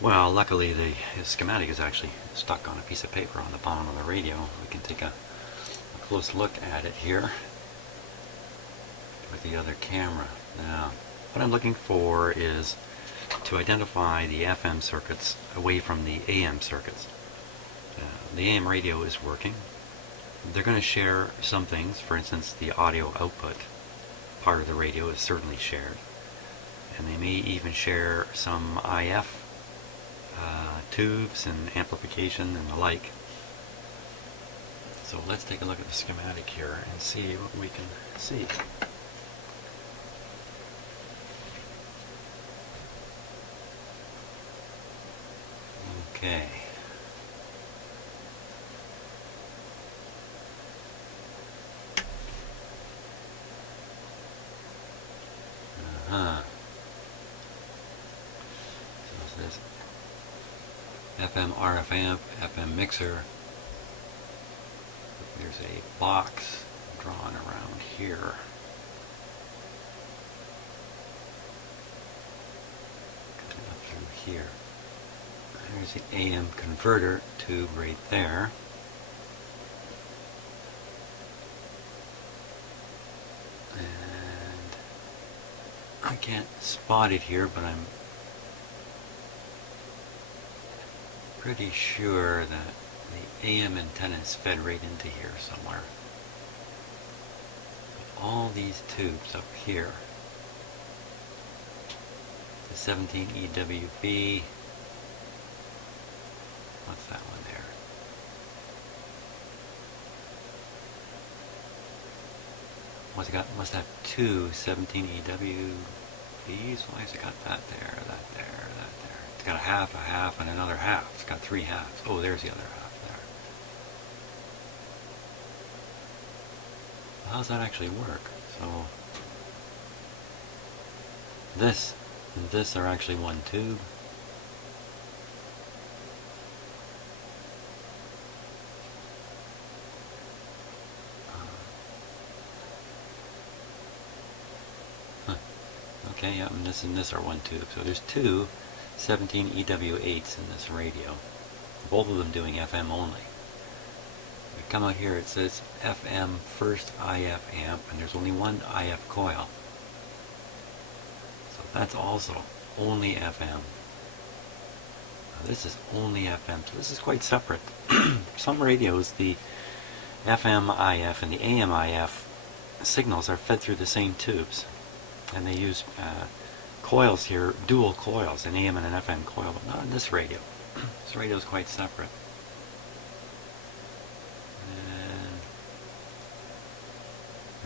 Well, luckily the schematic is actually stuck on a piece of paper on the bottom of the radio. We can take a close look at it here with the other camera. Now, what I'm looking for is to identify the FM circuits away from the AM circuits. The AM radio is working. They're going to share some things. For instance, the audio output part of the radio is certainly shared. And they may even share some IF tubes and amplification and the like. So let's take a look at the schematic here and see what we can see. Okay. So this FM RF amp, FM mixer. There's a box drawn around here. Coming up through here. There's the AM converter tube right there. And I can't spot it here, but I'm pretty sure that the AM antenna is fed right into here somewhere. All these tubes up here. The 17 EWB. What's that one there? Must have two 17 EWBs. Why has it got that there, that there, that there? It's got a half, and another half. It's got three halves. Oh, there's the other half there. How does that actually work? So this and this are actually one tube. Okay, yeah, and this are one tube. So there's two 17 EW8s in this radio. Both of them doing FM only. We come out here, it says FM first IF amp, and there's only one IF coil. So that's also only FM. Now this is only FM, so this is quite separate. Some radios, the FM IF and the AM IF signals are fed through the same tubes. And they use coils here, dual coils, an AM and an FM coil, but not in this radio. This radio is quite separate. And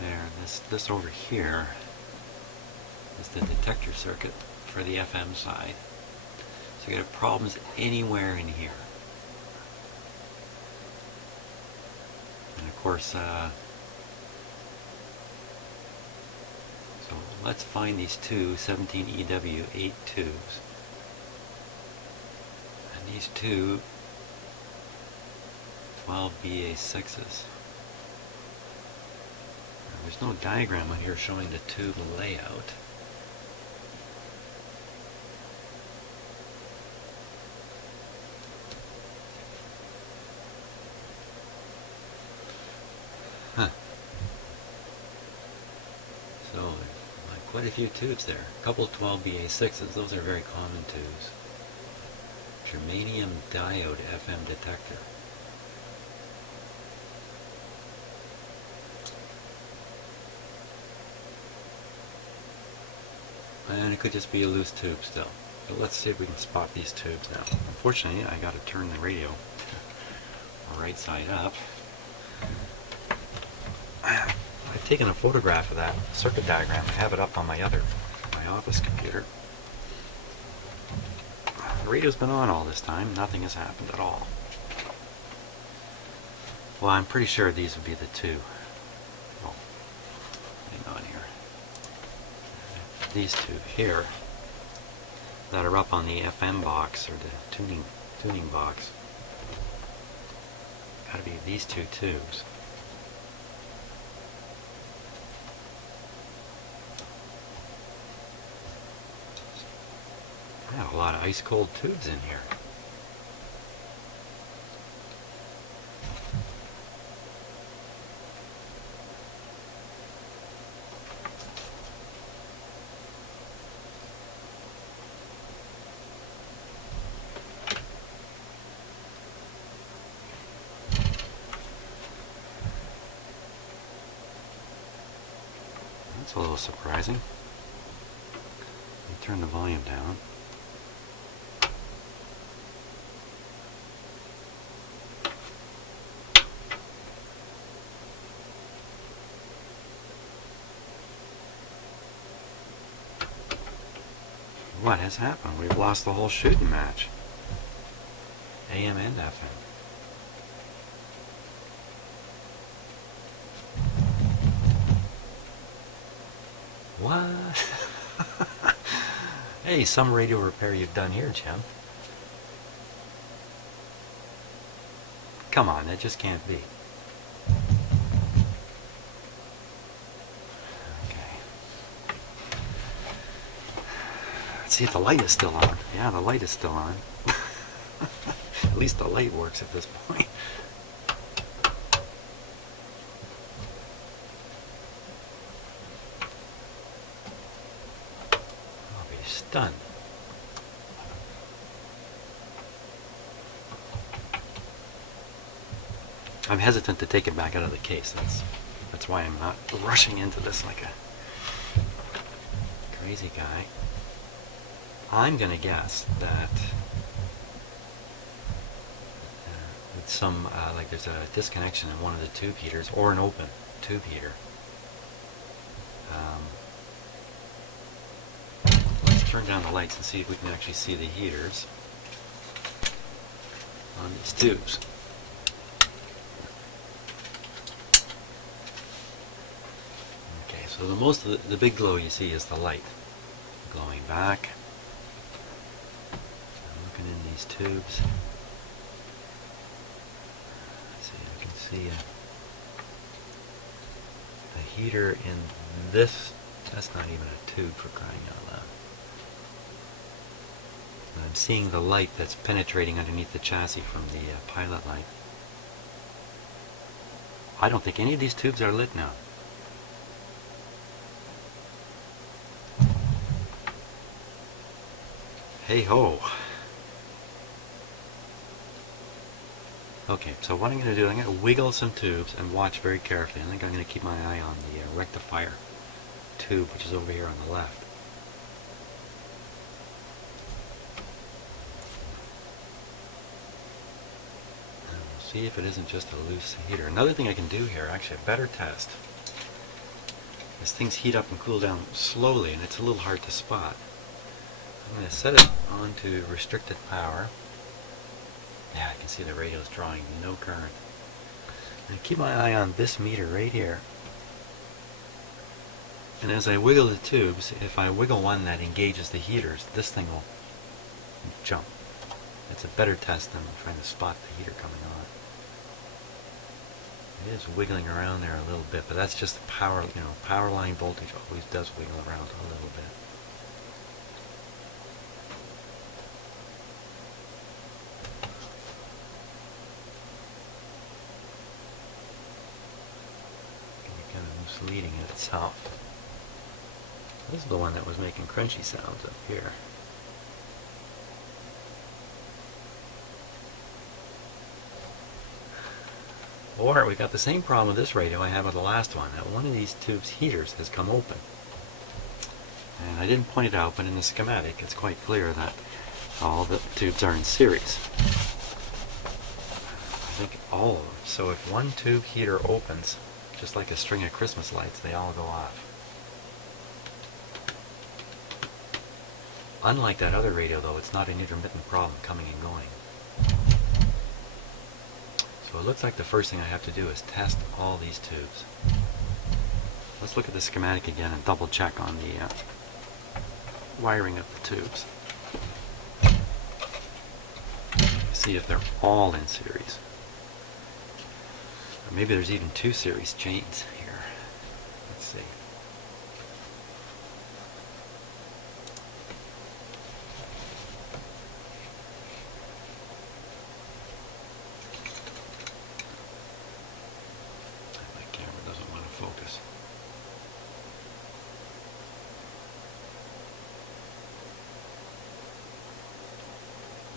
there, this over here is the detector circuit for the FM side. So you have problems anywhere in here. And of course, so let's find these two 17 EW8 tubes. And these two 12 BA6s. There's no diagram on here showing the tube layout. So, quite a few tubes there. A couple of 12 BA6s, those are very common tubes. Germanium diode FM detector. And it could just be a loose tube still. So let's see if we can spot these tubes now. Unfortunately, I got to turn the radio right side up. I've taken a photograph of that circuit diagram. I have it up on my office computer. The radio's been on all this time. Nothing has happened at all. Well, I'm pretty sure these would be the two. Oh, hang on here. These two here that are up on the FM box or the tuning box. Gotta be these two tubes. Yeah, a lot of ice cold tubes in here. That's a little surprising. Let me turn the volume down. What has happened? We've lost the whole shooting match. AM and FM. What? Hey, some radio repair you've done here, Jim. Come on, that just can't be. Okay. Let's see if the light is still on. Yeah, the light is still on. At least the light works at this point. I'll be stunned. I'm hesitant to take it back out of the case. That's why I'm not rushing into this like a crazy guy. I'm gonna guess that with some like there's a disconnection in one of the tube heaters or an open tube heater. Let's turn down the lights and see if we can actually see the heaters on these tubes. Okay, so most of the big glow you see is the light glowing back. I'm looking in these tubes. Let's see, I can see a heater in this. That's not even a tube, for crying out loud. And I'm seeing the light that's penetrating underneath the chassis from the pilot light. I don't think any of these tubes are lit now. Hey ho! Okay, so what I'm going to do, I'm going to wiggle some tubes and watch very carefully. I think I'm going to keep my eye on the rectifier tube, which is over here on the left. And we'll see if it isn't just a loose heater. Another thing I can do here, actually a better test, is things heat up and cool down slowly, and it's a little hard to spot. I'm going to set it on to restricted power. Yeah, I can see the radio's drawing no current. And keep my eye on this meter right here. And as I wiggle the tubes, if I wiggle one that engages the heaters, this thing will jump. It's a better test than trying to spot the heater coming on. It is wiggling around there a little bit, but that's just the power, power line voltage always does wiggle around a little bit. Kind of misleading in itself. This is the one that was making crunchy sounds up here. Or we got the same problem with this radio I had with the last one. That one of these tubes heaters has come open. And I didn't point it out, but in the schematic it's quite clear that all the tubes are in series. I think all of them. So if one tube heater opens, just like a string of Christmas lights, they all go off. Unlike that other radio though, it's not an intermittent problem coming and going. So it looks like the first thing I have to do is test all these tubes. Let's look at the schematic again and double check on the wiring of the tubes. See if they're all in series. Or maybe there's even two series chains here. Let's see.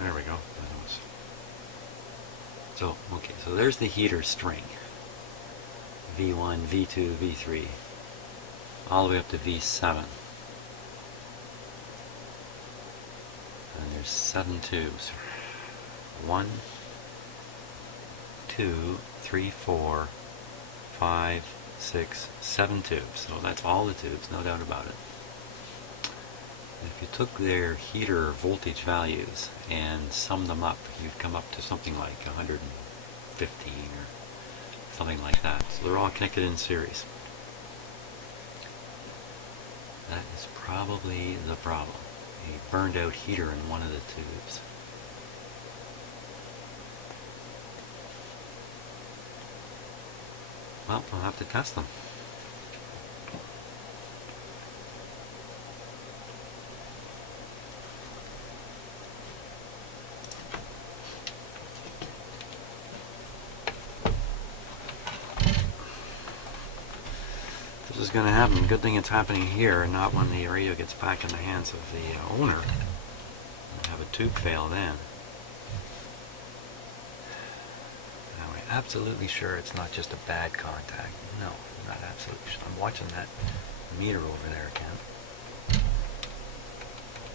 There we go. So, okay, so there's the heater string. V1, V2, V3, all the way up to V7. And there's 7 tubes. 1, 2, 3, 4, 5, 6, 7 tubes. So that's all the tubes, no doubt about it. If you took their heater voltage values and summed them up, you'd come up to something like 115 or something like that. So they're all connected in series. That is probably the problem. A burned out heater in one of the tubes. Well, we'll have to test them. This is going to happen. Good thing it's happening here and not when the radio gets back in the hands of the owner. We'll have a tube fail then. Now we're absolutely sure it's not just a bad contact. No, not absolutely sure. I'm watching that meter over there again.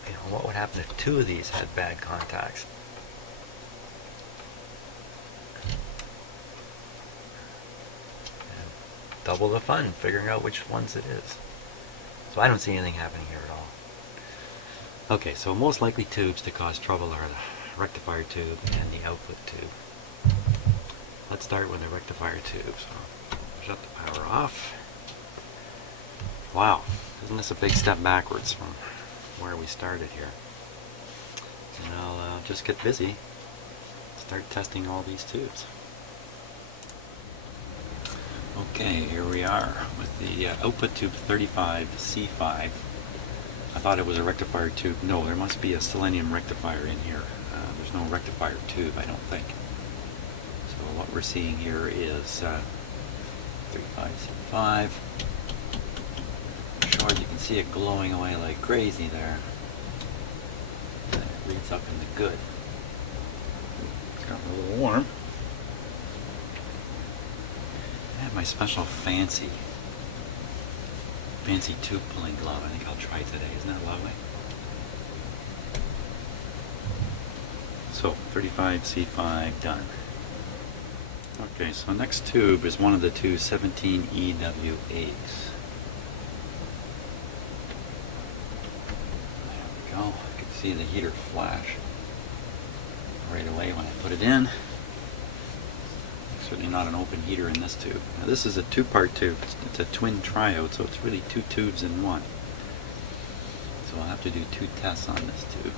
You know, what would happen if 2 of these had bad contacts? Double the fun figuring out which ones it is. So I don't see anything happening here at all. Okay, so most likely tubes to cause trouble are the rectifier tube and the output tube. Let's start with the rectifier tube. So shut the power off. Wow, isn't this a big step backwards from where we started here? And I'll just get busy, start testing all these tubes. Okay, here we are with the output tube 35C5. I thought it was a rectifier tube. No, there must be a selenium rectifier in here. There's no rectifier tube, I don't think. So what we're seeing here is 35C5. Short, you can see it glowing away like crazy there. And it reads up in the good. It's gotten a little warm. I have my special fancy tube pulling glove. I think I'll try today. Isn't that lovely? So 35C5 done. Okay, so next tube is one of the two 17EW8s. There we go. I can see the heater flash right away when I put it in. Certainly not an open heater in this tube. Now this is a 2-part tube. It's a twin triode, so it's really 2 tubes in one. So I'll have to do 2 tests on this tube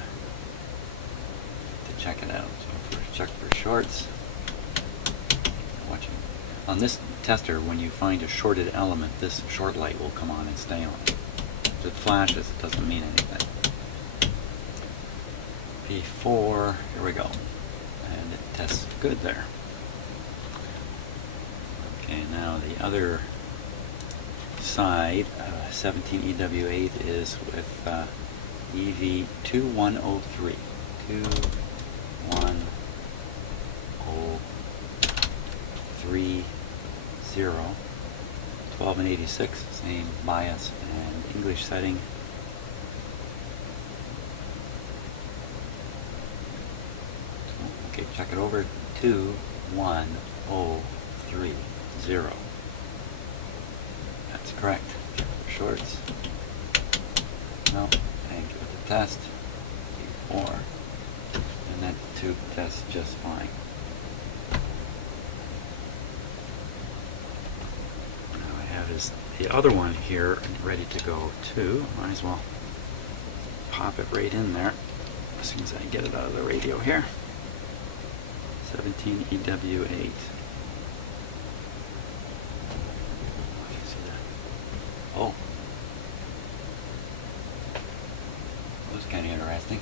to check it out. So first check for shorts. Watching. On this tester, when you find a shorted element, this short light will come on and stay on. If it flashes, it doesn't mean anything. P4, here we go. And it tests good there. Okay, now the other side, 17EW8 is with EV2103. 21030, 12 and 86, same bias and English setting. Okay, check it over. 21030. That's correct. Check for shorts. No, and give it a test. P4. And that tube tests just fine. Now I have the other one here ready to go too. Might as well pop it right in there as soon as I get it out of the radio here. 17EW8. Oh, that was kind of interesting.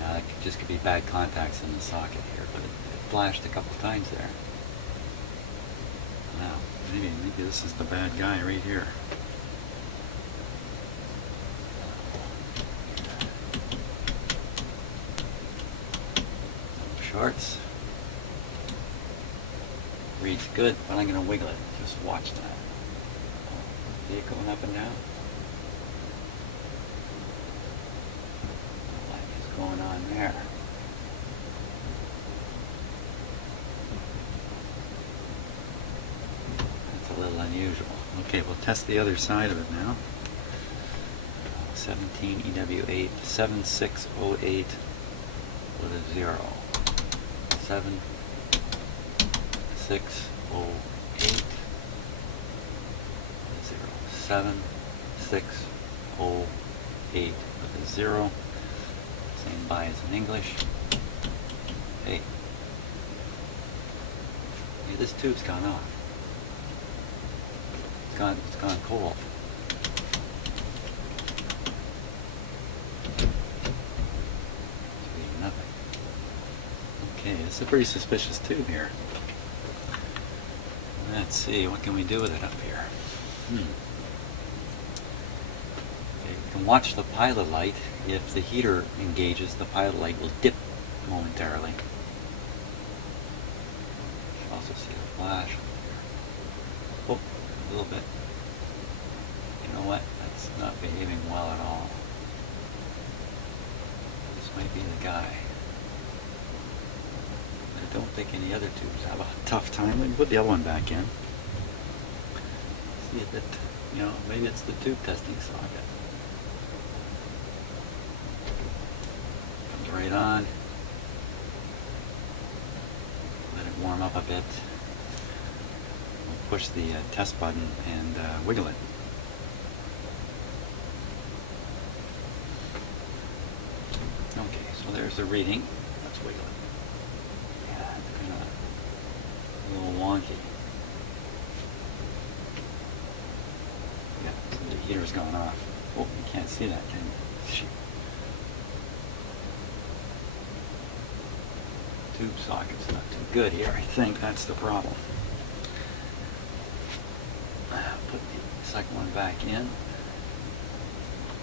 Now that just could be bad contacts in the socket here, but it flashed a couple times there. Now, maybe this is the bad guy right here. shorts. Reads good, but I'm going to wiggle it. Just watch that. See it going up and down? What is going on there? That's a little unusual. Okay, we'll test the other side of it now. 17 EW8 7608 with a 0. 7608 0. 7608 with a 0. Same bias in English. Hey. Hey, this tube's gone off. It's gone cold. Nothing. Okay, it's a pretty suspicious tube here. Let's see, what can we do with it up here? Okay, you can watch the pilot light. If the heater engages, the pilot light will dip momentarily. You can also see the flash. Oh, a little bit. You know what? That's not behaving well at all. This might be the guy. I don't think any other tubes have a tough time. Let me put the other one back in. See if it, maybe it's the tube testing socket. Comes right on. Let it warm up a bit. We'll push the test button and wiggle it. Okay, so there's the reading. Let's wiggle it. Yeah, it's kind of a little wonky. Yeah, so the heater's gone off. Oh, you can't see that, can you? Shoot. Tube socket's not too good here. I think that's the problem. Put the second one back in.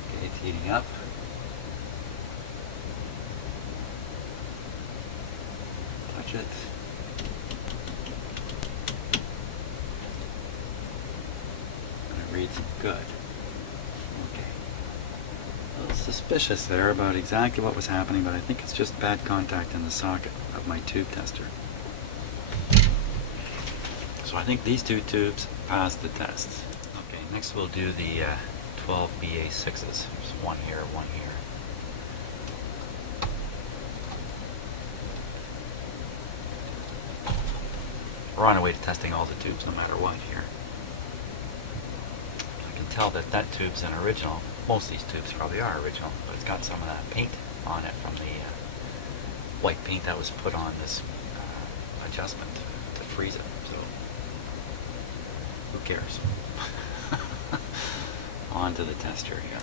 Okay, it's heating up. Touch it. And it reads good. Okay. A little suspicious there about exactly what was happening, but I think it's just bad contact in the socket of my tube tester. So I think these two tubes passed the test. Okay, next we'll do the 12 BA6s. There's one here, one here. We're on our way to testing all the tubes no matter what here. I can tell that that tube's an original. Most of these tubes probably are original, but it's got some of that paint on it from the white paint that was put on this adjustment to freeze it. So who cares? On to the tester here.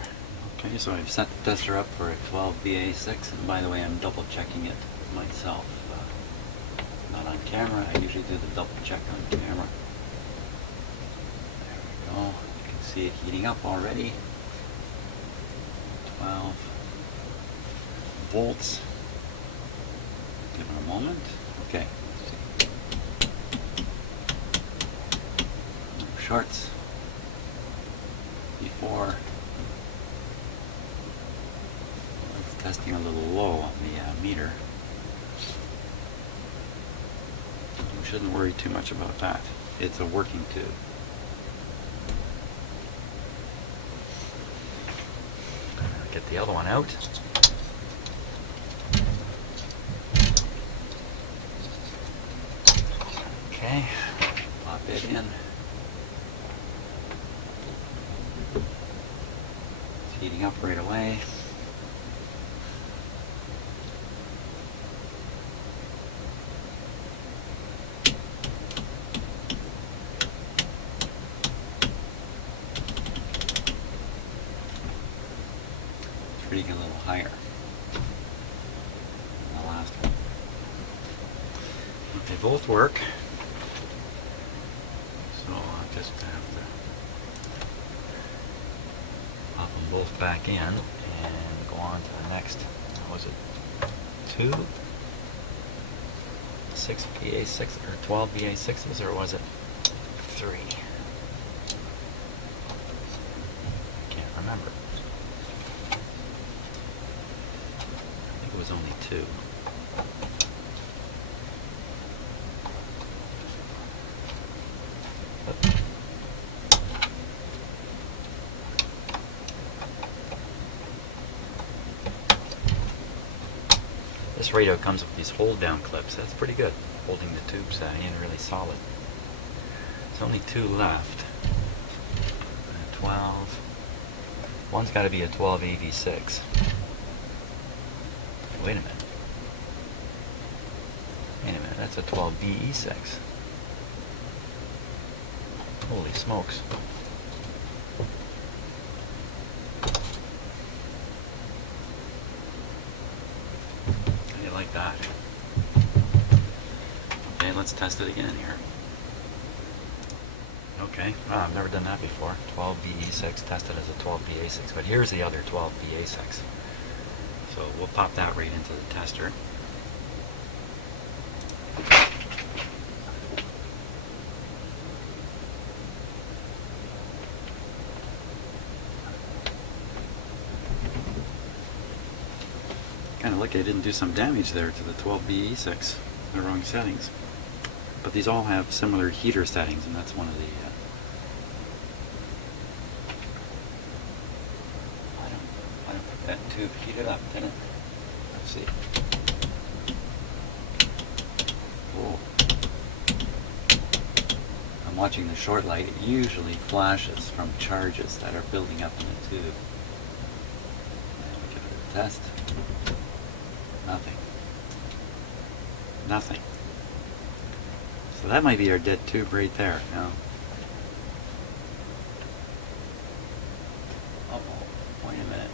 Okay, so I've set the tester up for a 12 BA6, and by the way, I'm double checking it myself. Not on camera. I usually do the double check on camera. There we go. You can see it heating up already. 12 volts. Give it a moment. Okay. Let's see. No shorts. Before. It's testing a little low on the meter. We shouldn't worry too much about that. It's a working tube. Get the other one out. Okay, pop it in. It's heating up right away. Reading a little higher than the last one. They both work, so I'll just have to pop them both back in and go on to the next, what was it, tube? 6 VA6 or 12 VA6s, or was it 3? Can't remember. I think it was only 2. This radio comes with these hold down clips. That's pretty good, holding the tubes in really solid. There's only 2 left. 12. One's got to be a 12 AV6. Wait a minute. Wait a minute, that's a 12 BE6. Holy smokes. How do you like that? Okay, let's test it again here. Okay, I've never done that before. 12 BE6 tested as a 12 BA6, but here's the other 12 BA6. So we'll pop that right into the tester. Kind of lucky I didn't do some damage there to the 12 BE6, the wrong settings. But these all have similar heater settings, and that's one of the I don't put that tube heated up, did it? Let's see. Whoa. I'm watching the short light. It usually flashes from charges that are building up in the tube. And give it a test. Nothing. Nothing. So that might be our dead tube right there. Now, uh-oh, wait a minute.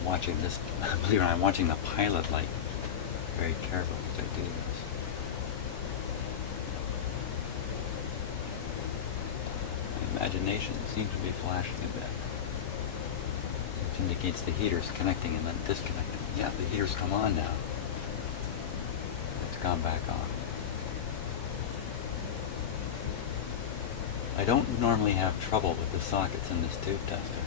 I'm watching this, believe it or not, I'm watching the pilot light very carefully as I do this. My imagination seems to be flashing a bit. Which indicates the heater's connecting and then disconnecting. Yeah, the heater's come on now. It's gone back on. I don't normally have trouble with the sockets in this tube tester.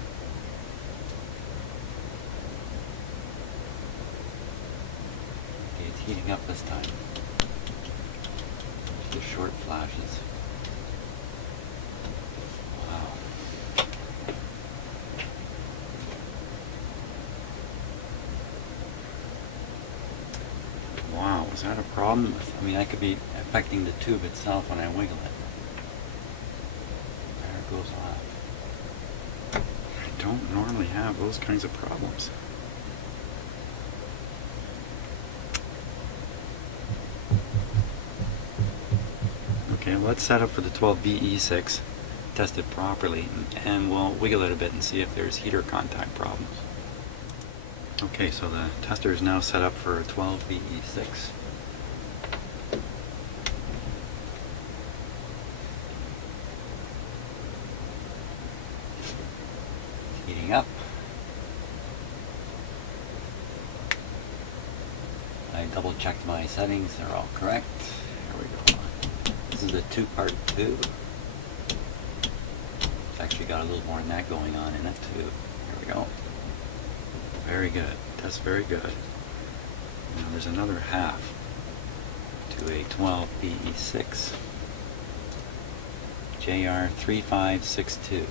Okay, it's heating up this time. There's the short flashes. Wow, is that a problem? I mean, I could be affecting the tube itself when I wiggle it. There it goes off. I don't normally have those kinds of problems. Okay, let's set up for the 12 BE6, test it properly, and we'll wiggle it a bit and see if there's heater contact problems. Okay, so the tester is now set up for a 12 BE6. It's heating up. I double checked my settings, they're all correct. Here we go. This is a 2-part tube. It's actually got a little more than that going on in it too. Here we go. Very good. That's very good. Now there's another half to a 12 BE6. JR3562.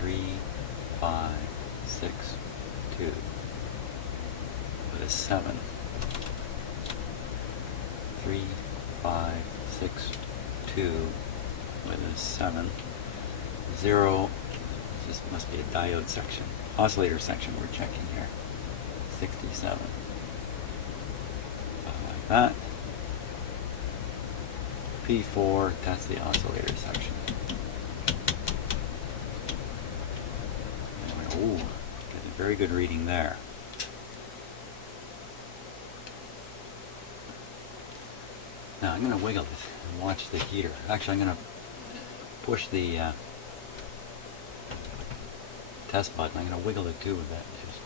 3562. With a 7. 3562 with a 7. 0. This must be a diode section. Oscillator section we're checking here. 67. Like that. P4, that's the oscillator section. Ooh, get a very good reading there. Now I'm going to wiggle it and watch the heater. Actually, I'm going to push the test button. I'm going to wiggle the tube a bit. Just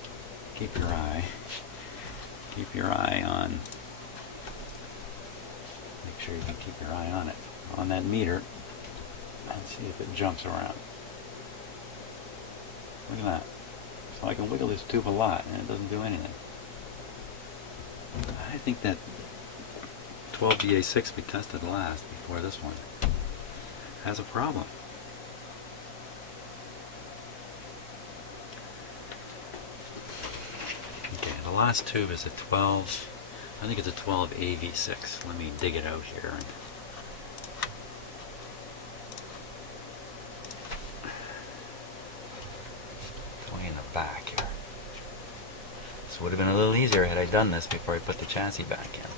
keep your eye on, make sure you can keep your eye on it, on that meter, and see if it jumps around. Look at that. So I can wiggle this tube a lot and it doesn't do anything. I think that 12BA6 we tested last before this one has a problem. Okay, the last tube is a 12, I think it's a 12 AV6. Let me dig it out here. Going in the back here. This would have been a little easier had I done this before I put the chassis back in.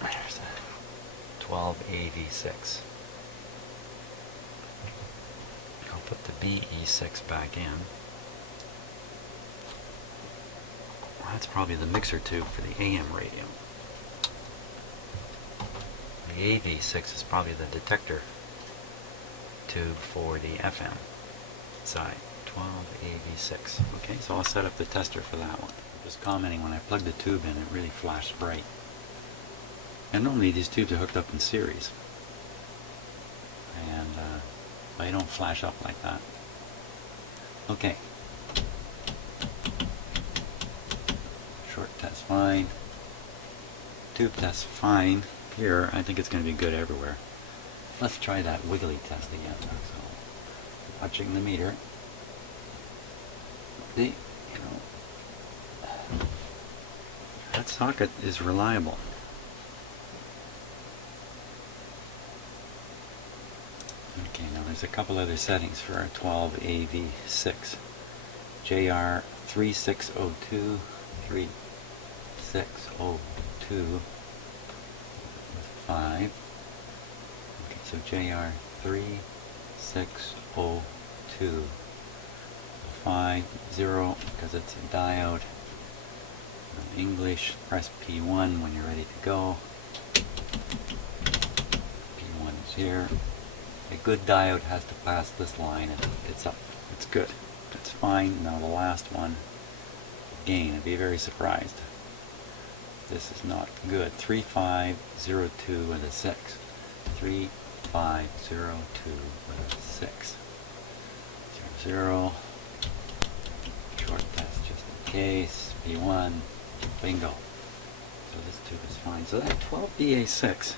There's a 12 AV6. I'll put the BE6 back in. That's probably the mixer tube for the AM radio. The AV6 is probably the detector tube for the FM side. 12 AV6. Okay, so I'll set up the tester for that one. Just commenting, when I plug the tube in, it really flashed bright. And normally these tubes are hooked up in series, and they don't flash up like that. Okay. Short test fine. Tube test fine. Here, I think it's going to be good everywhere. Let's try that wiggly test again. So, watching the meter. See, that socket is reliable. Okay, now there's a couple other settings for our 12 AV6. JR 3602, 3602, 5. Okay, so JR 3602, 5, 0, because it's a diode. English, press P1 when you're ready to go. P1 is here. A good diode has to pass this line and it's up. It's good. It's fine. Now the last one, again, I'd be very surprised. This is not good. 3502 with a 6. 3502 with a 6. 0. Short test just in case. P1. Bingo. So this tube is fine. So that 12BA6.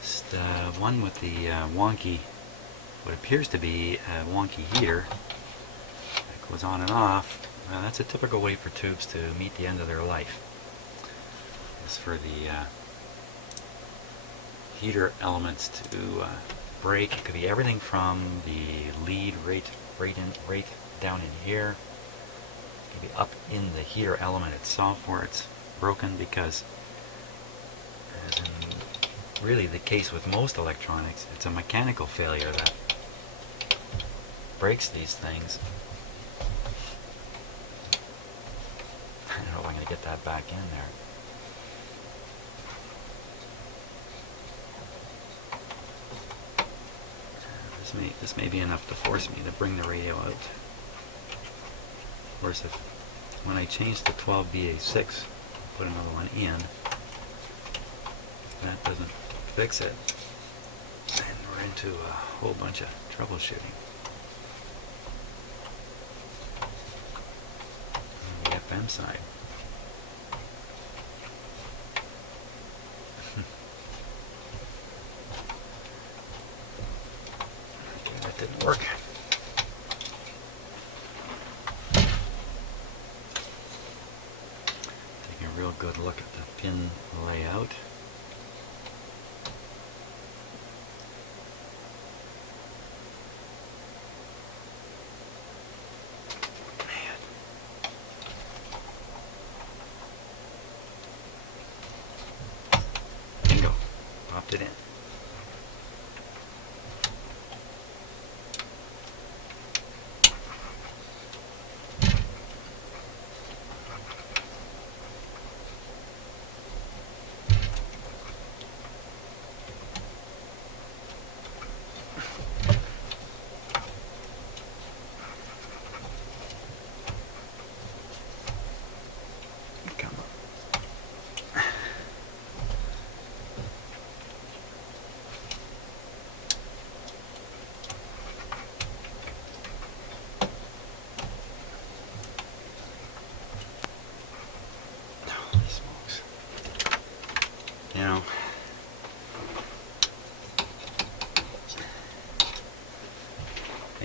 It's the one with the wonky, what appears to be a wonky heater that goes on and off. That's a typical way for tubes to meet the end of their life. It's for the heater elements to break. It could be everything from the lead right down in here. It could be up in the heater element itself where it's broken, because as in really the case with most electronics, it's a mechanical failure that breaks these things. I don't know if I'm going to get that back in there. This may be enough to force me to bring the radio out. Of course, when I change to 12BA6, put another one in, that doesn't fix it, and we're into a whole bunch of troubleshooting. On the FM side. Okay, that didn't work. Taking a real good look at the pin layout. Popped it in.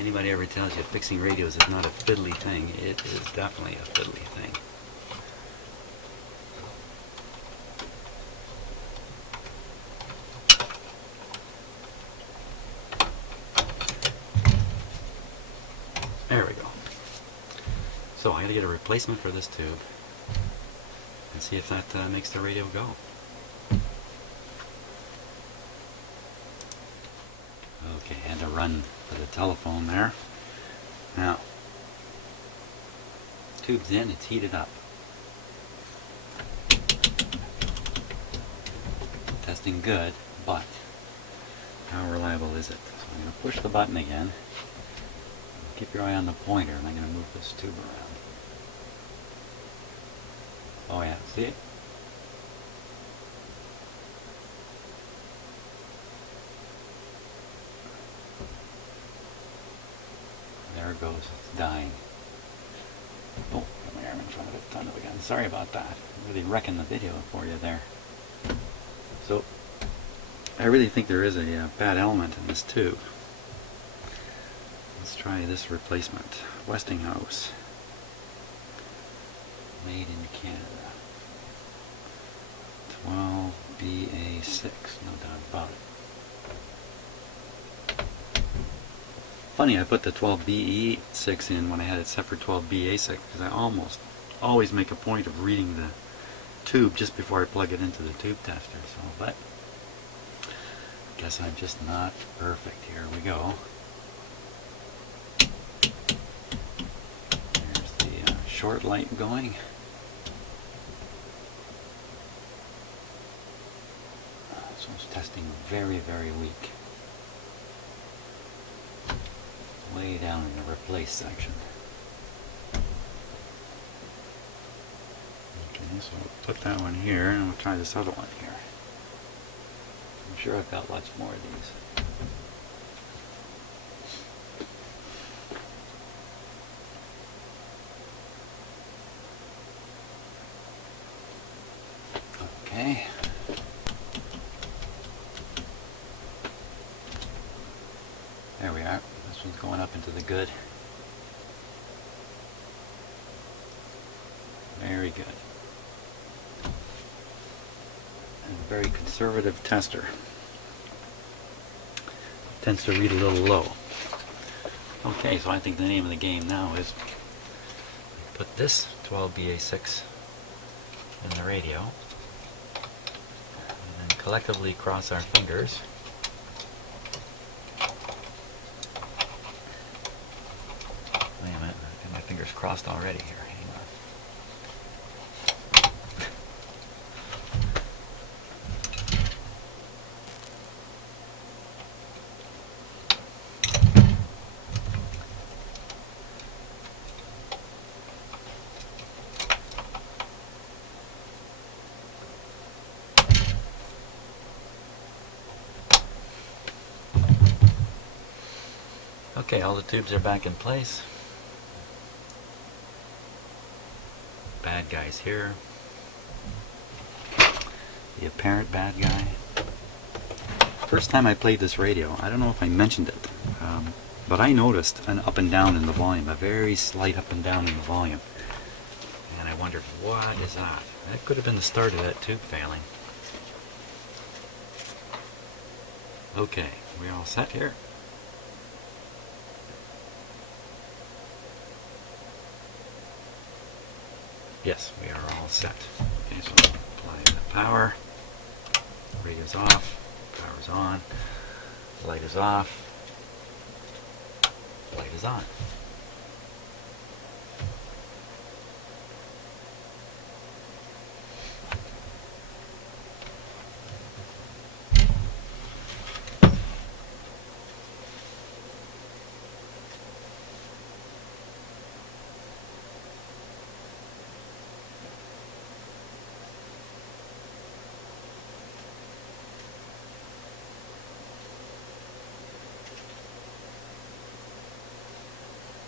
Anybody ever tells you fixing radios is not a fiddly thing, it is definitely a fiddly thing. There we go. So I gotta get a replacement for this tube and see if that makes the radio go. Okay, had to run for the telephone there. Now, tube's in, it's heated up. Testing good, but how reliable is it? So I'm going to push the button again. Keep your eye on the pointer, and I'm going to move this tube around. Oh yeah, see it? There it goes, it's dying. Oh, got my arm in front of it, ton of again. Sorry about that. Really wrecking the video for you there. So, I really think there is a bad element in this tube. Let's try this replacement. Westinghouse. Made in Canada. 12BA6, no doubt about it. Funny, I put the 12BE6 in when I had it set for 12BA6 because I almost always make a point of reading the tube just before I plug it into the tube tester. So, but I guess I'm just not perfect. Here we go. There's the short light going. This one's testing very, very weak. Way down in the replace section. Okay, so we'll put that one here and we'll try this other one here. I'm sure I've got lots more of these. Okay. There we are. This one's going up into the good. Very good. And a very conservative tester. Tends to read a little low. Okay, so I think the name of the game now is put this 12BA6 in the radio and then collectively cross our fingers. Wait a minute, I have my fingers crossed already here. Hang on. Okay, all the tubes are back in place. Bad guys here. The apparent bad guy. First time I played this radio, I don't know if I mentioned it, but I noticed an up and down in the volume, a very slight up and down in the volume. And I wondered, what is that? That could have been the start of that tube failing. Okay, we all set here? Yes, we are all set. Okay, so apply the power. Radio's off. Power's on. Light is off. Light is on.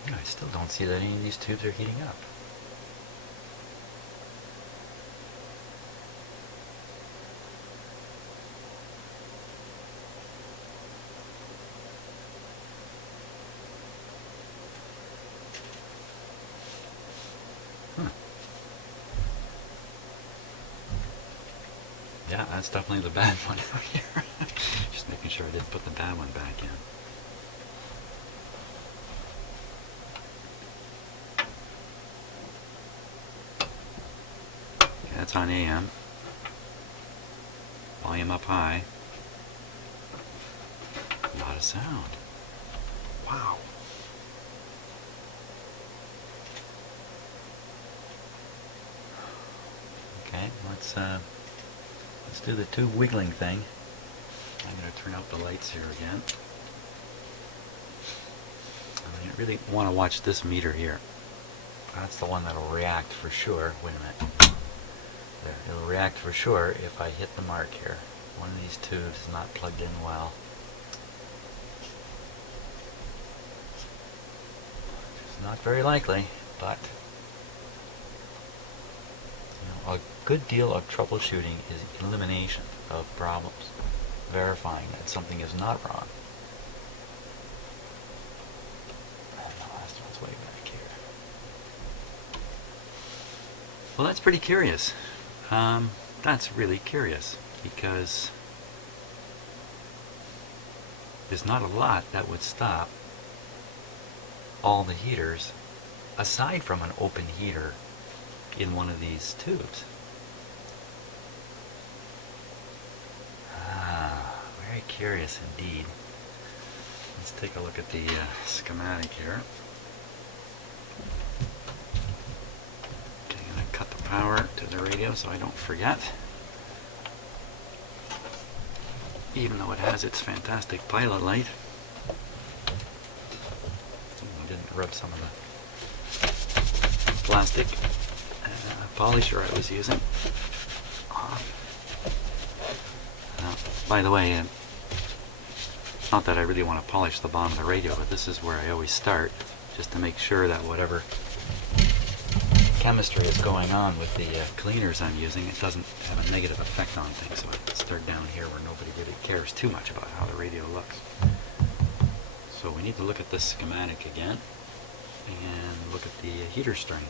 I still don't see that any of these tubes are heating up. Yeah, that's definitely the bad one out here. Just making sure I didn't put the bad one back in. Okay, that's on AM. Volume up high. A lot of sound. Wow. Okay, let's do the tube wiggling thing. I'm going to turn out the lights here again. I really want to watch this meter here. That's the one that'll react for sure. Wait a minute. There, it'll react for sure if I hit the mark here. One of these tubes is not plugged in well. It's not very likely, but a good deal of troubleshooting is elimination of problems, verifying that something is not wrong. And the last one's way back here. Well, that's pretty curious. That's really curious, because there's not a lot that would stop all the heaters aside from an open heater in one of these tubes. Very curious indeed. Let's take a look at the schematic here. Okay, I'm going to cut the power to the radio so I don't forget. Even though it has its fantastic pilot light. I didn't rub some of the plastic polisher I was using off. By the way, not that I really want to polish the bottom of the radio, but this is where I always start, just to make sure that whatever chemistry is going on with the cleaners I'm using, it doesn't have a negative effect on things. So I start down here where nobody really cares too much about how the radio looks. So we need to look at this schematic again and look at the heater string.